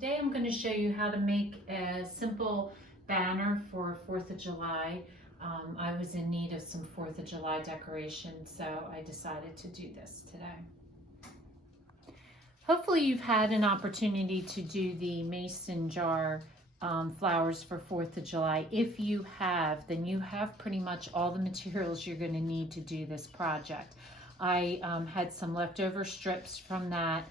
Today I'm going to show you how to make a simple banner for 4th of July. I was in need of some 4th of July decorations, so I decided to do this today. Hopefully you've had an opportunity to do the mason jar flowers for 4th of July. If you have, then you have pretty much all the materials you're going to need to do this project. I had some leftover strips from that.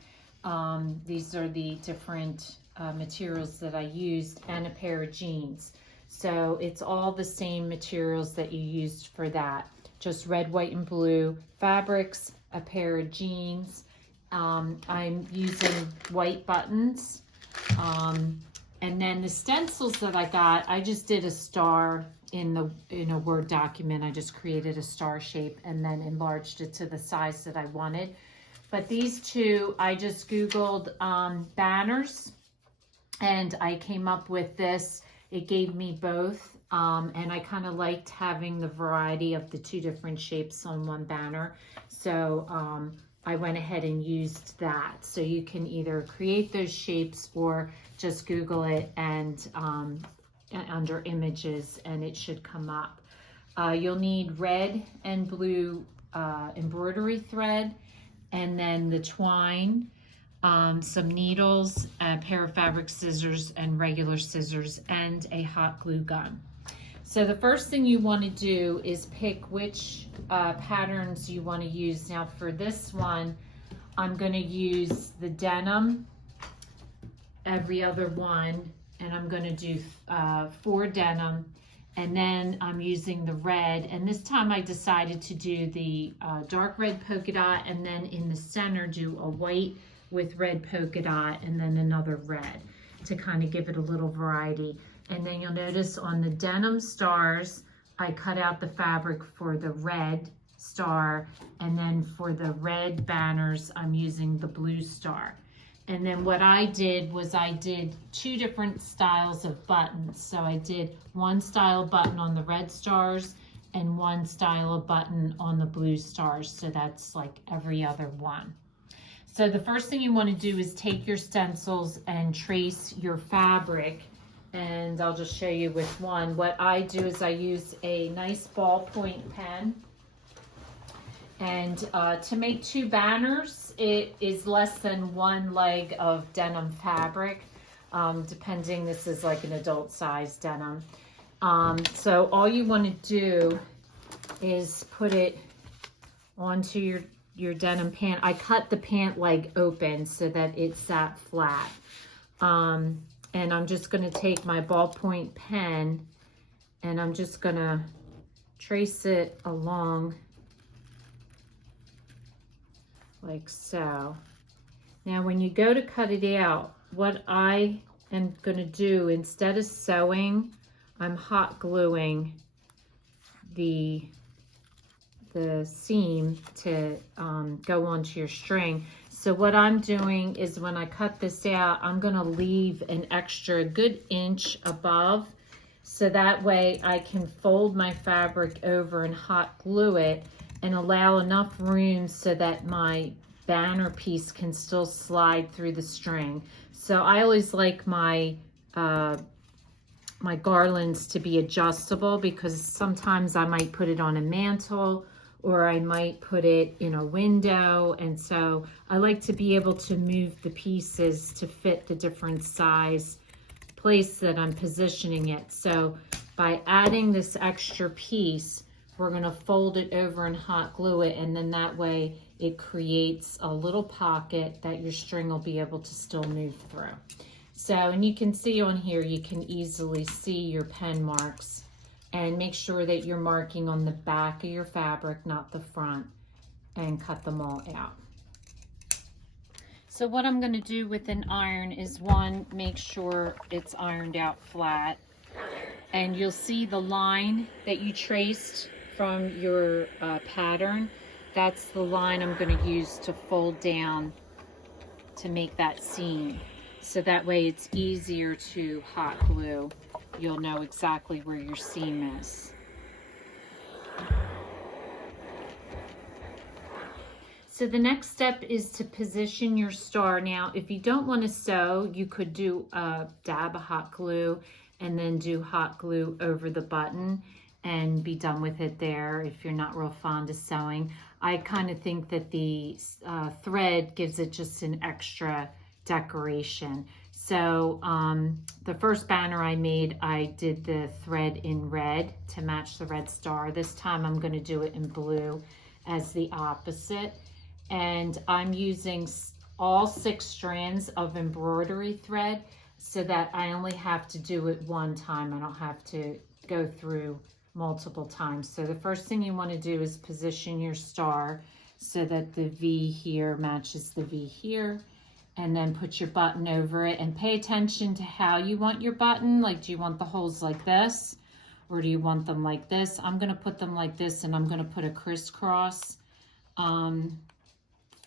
These are the different materials that I used, and a pair of jeans. So it's all the same materials that you used for that. Just red, white, and blue fabrics, a pair of jeans. I'm using white buttons. And then the stencils that I got, I just did a star in a Word document. I just created a star shape and then enlarged it to the size that I wanted. But these two, I just Googled banners, and I came up with this. It gave me both, and I kind of liked having the variety of the two different shapes on one banner. So I went ahead and used that. So you can either create those shapes or just Google it and under images, and it should come up. You'll need red and blue embroidery thread, and then the twine, some needles, a pair of fabric scissors and regular scissors, and a hot glue gun. So the first thing you want to do is pick which patterns you want to use. Now for this one, I'm going to use the denim, every other one, and I'm going to do 4 denim. And then I'm using the red, and this time I decided to do the dark red polka dot, and then in the center do a white with red polka dot, and then another red to kind of give it a little variety. And then you'll notice on the denim stars, I cut out the fabric for the red star, and then for the red banners, I'm using the blue star. And then what I did was I did 2 different styles of buttons. So I did one style button on the red stars and one style of button on the blue stars. So that's like every other one. So the first thing you want to do is take your stencils and trace your fabric. And I'll just show you with one. What I do is I use a nice ballpoint pen. And to make 2 banners, it is less than 1 leg of denim fabric, depending, this is like an adult size denim. So all you want to do is put it onto your denim pant. I cut the pant leg open so that it sat flat. And I'm just going to take my ballpoint pen, and I'm just going to trace it along like so. Now when you go to cut it out, what I am going to do, instead of sewing, I'm hot gluing the seam to go onto your string. So what I'm doing is when I cut this out, I'm going to leave an extra good inch above, so that way I can fold my fabric over and hot glue it and allow enough room so that my banner piece can still slide through the string. So I always like my my garlands to be adjustable, because sometimes I might put it on a mantle or I might put it in a window, and so I like to be able to move the pieces to fit the different size place that I'm positioning it. So by adding this extra piece, we're going to fold it over and hot glue it, and then that way it creates a little pocket that your string will be able to still move through. So, and you can see on here, you can easily see your pen marks, and make sure that you're marking on the back of your fabric, not the front, and cut them all out. So what I'm going to do with an iron is, one, make sure it's ironed out flat, and you'll see the line that you traced from your pattern. That's the line I'm going to use to fold down to make that seam. So that way it's easier to hot glue. You'll know exactly where your seam is. So the next step is to position your star. Now, if you don't want to sew, you could do a dab of hot glue and then do hot glue over the button and be done with it there if you're not real fond of sewing. I kind of think that the thread gives it just an extra decoration. So the first banner I made, I did the thread in red to match the red star. This time I'm going to do it in blue as the opposite. And I'm using all 6 strands of embroidery thread so that I only have to do it one time. I don't have to go through multiple times. So the first thing you want to do is position your star so that the V here matches the V here, and then put your button over it and pay attention to how you want your button. Like, do you want the holes like this or do you want them like this? I'm going to put them like this, and I'm going to put a crisscross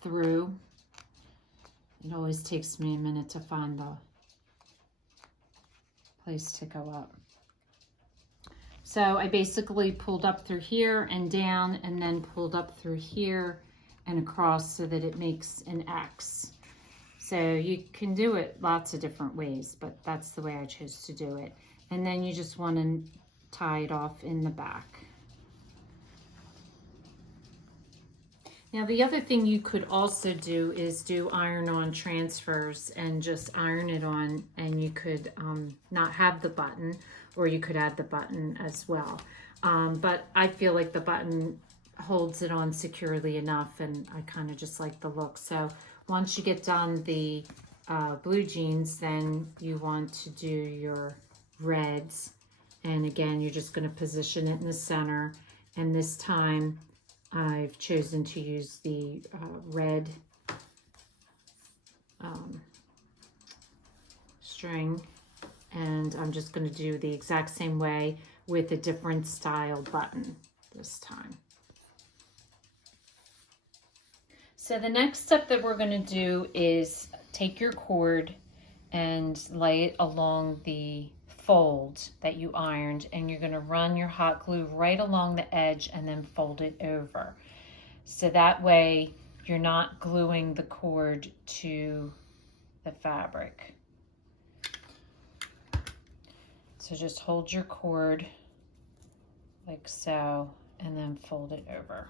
through. It always takes me a minute to find the place to go up. So I basically pulled up through here and down, and then pulled up through here and across so that it makes an X. So you can do it lots of different ways, but that's the way I chose to do it. And then you just want to tie it off in the back. Now the other thing you could also do is do iron-on transfers and just iron it on, and you could not have the button, or you could add the button as well. But I feel like the button holds it on securely enough, and I kind of just like the look. So once you get done the blue jeans, then you want to do your reds. And again, you're just going to position it in the center. And this time I've chosen to use the red string, and I'm just going to do the exact same way with a different style button this time. So the next step that we're going to do is take your cord and lay it along the fold that you ironed, and you're going to run your hot glue right along the edge and then fold it over. So that way you're not gluing the cord to the fabric. So just hold your cord like so and then fold it over.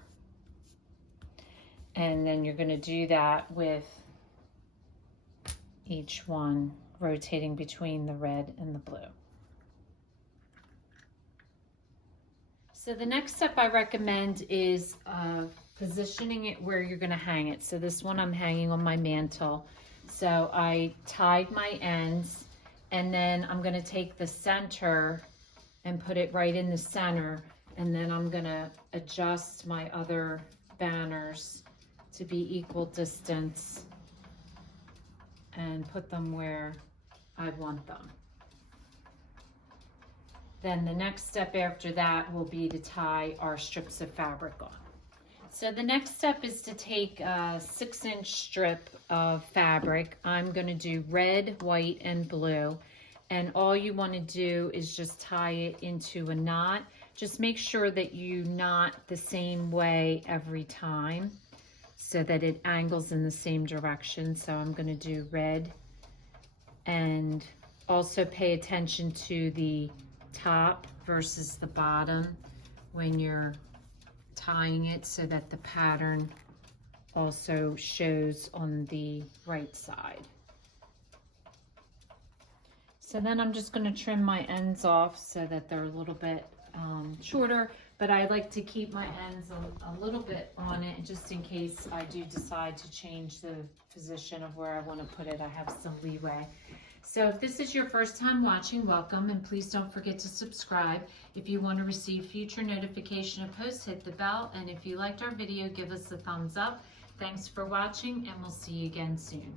And then you're going to do that with each one, rotating between the red and the blue. So the next step I recommend is positioning it where you're going to hang it. So this one I'm hanging on my mantle. So I tied my ends, and then I'm going to take the center and put it right in the center, and then I'm going to adjust my other banners to be equal distance and put them where I want them. Then the next step after that will be to tie our strips of fabric on. So the next step is to take a 6-inch strip of fabric. I'm going to do red, white, and blue. And all you want to do is just tie it into a knot. Just make sure that you knot the same way every time so that it angles in the same direction. So I'm going to do red, and also pay attention to the top versus the bottom when you're tying it, so that the pattern also shows on the right side. So then I'm just going to trim my ends off so that they're a little bit shorter, but I like to keep my ends a little bit on it just in case I do decide to change the position of where I want to put it. I have some leeway. So if this is your first time watching, welcome, and please don't forget to subscribe. If you want to receive future notification of posts, hit the bell, and if you liked our video, give us a thumbs up. Thanks for watching, and we'll see you again soon.